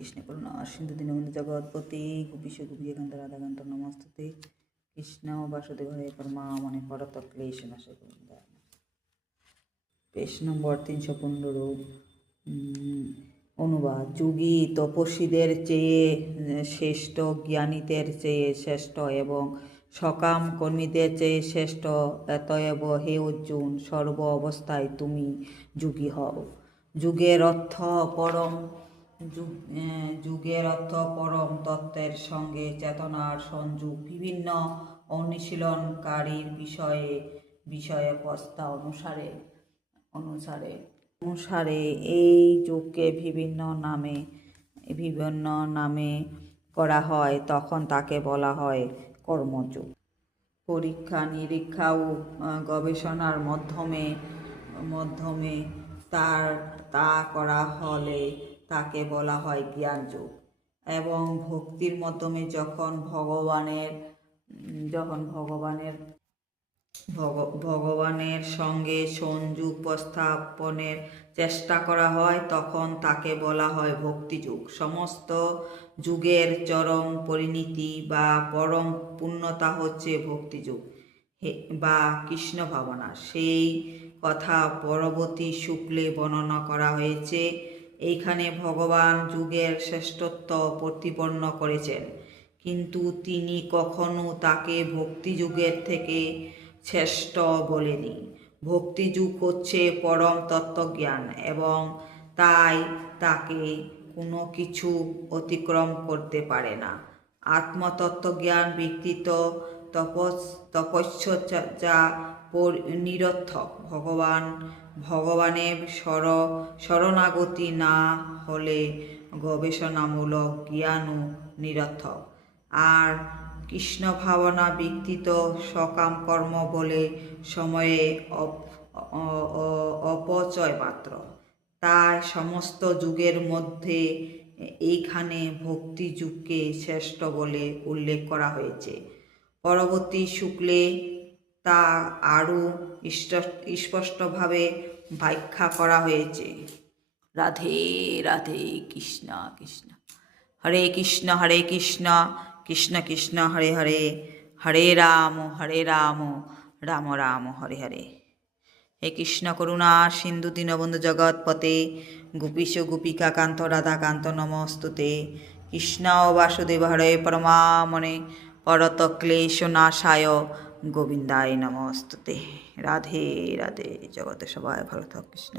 কৃষ্ণ করুণা সিন্ধু দীনবন্ধু জগৎপতি গোপীশ গোপীকান্ত রাধাকান্ত নমস্তুতে কৃষ্ণ বাসুদেব হরে পরমামণি পরত ক্লেশ নাশে গোবিন্দ। পেশ নম্বর 315 অনুবাদ। যোগী তপস্বীদের চেয়ে শ্রেষ্ঠ, জ্ঞানীদের চেয়ে শ্রেষ্ঠ এবং সকাম কর্মীদের চেয়ে শ্রেষ্ঠ। অতএব হে অর্জুন, সর্ব অবস্থায় তুমি যোগী হও। যুগের অর্থ পরম তত্ত্বের সঙ্গে চেতনার সংযোগ। বিভিন্ন অনুশীলনকারীর বিষয়ে প্রস্তাব অনুসারে এই যোগকে বিভিন্ন নামে করা হয়, তখন তাকে বলা হয় কর্মযোগ। পরীক্ষা নিরীক্ষা ও গবেষণার মাধ্যমে তা করা হলে তাকে বলা হয় জ্ঞানযোগ। এবং ভক্তির মাধ্যমে যখন ভগবানের সঙ্গে সংযোগ স্থাপনের চেষ্টা করা হয়, তখন তাকে বলা হয় ভক্তিযোগ। সমস্ত যুগের চরম পরিণতি বা পরম পূর্ণতা হচ্ছে ভক্তিযোগ বা কৃষ্ণ ভাবনা। সেই কথা পরবর্তী শুক্লে বর্ণনা করা হয়েছে। এইখানে ভগবান যুগের শ্রেষ্ঠত্ব প্রতিপন্ন করেছেন, কিন্তু তিনি কখনো তাকে ভক্তিযুগের থেকে শ্রেষ্ঠ বলেনি। ভক্তিযুগ হচ্ছে পরম তত্ত্বজ্ঞান এবং তাই তাকে কোনো কিছু অতিক্রম করতে পারে না। আত্মতত্ত্বজ্ঞান ব্যতীত তপস্যা নিরর্থক। ভগবানের শরণাগতি না হলে গবেষণামূলক জ্ঞানও নিরর্থক। আর কৃষ্ণ ভাবনা ব্যতীত সকাম কর্ম বলে সময়ে অপচয় মাত্র। তাই সমস্ত যুগের মধ্যে এইখানে ভক্তি যুগকে শ্রেষ্ঠ বলে উল্লেখ করা হয়েছে। পরবর্তী শুক্লে তা আরও স্পষ্টভাবে ব্যাখ্যা করা হয়েছে। রাধে রাধে। কৃষ্ণ কৃষ্ণ হরে কৃষ্ণ কৃষ্ণ কৃষ্ণ হরে হরে, হরে রাম রাম রাম হরে হরে। হে কৃষ্ণ করুণা সিন্ধু দীনবন্ধু জগৎপতে গোপীশ গোপিকাকান্ত রাধাকান্ত নমস্তুতে কৃষ্ণ বাসুদেব হরে পরমামণি পরত ক্লেশ নাশায় গোবিন্দায় নমস্তুতে। রাধে রাধে। জগতে সবাই ভালো থাক। কৃষ্ণ।